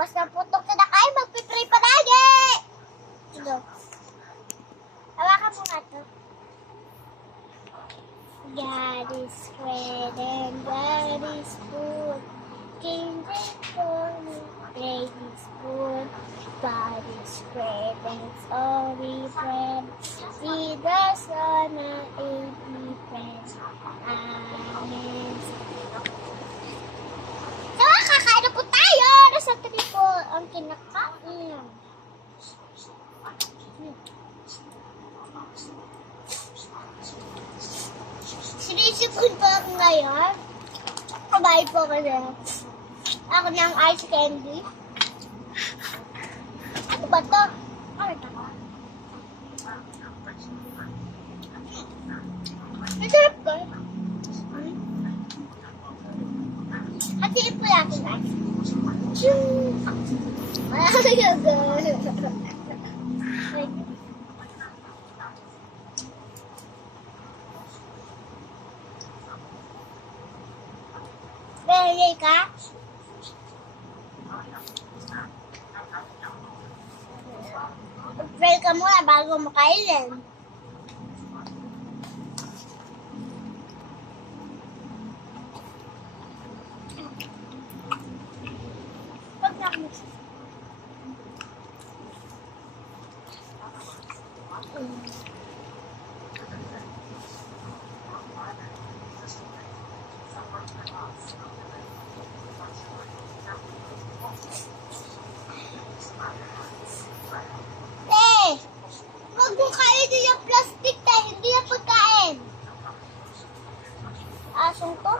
Labas ng putok na nakain, magpipray pa lagi! Ito. Hawakan mo nga to. God is great and God is good. King is holy, great is good. God is great and it's all we pray. See the Son and we pray. Amen. So, kakain na po tayo! Nasa triple ang kinakain. Sinisipon po ako ngayon. Kumain po kasi ako ng ice candy. Ano ba to? Ano ito? Masarap ko. Hatiin po natin guys. Beli ka? Pray ka muna bago makailin. Pag nakamix. Huwag mo kainin yung plastic tayo, hindi yung pagkain. Asong to?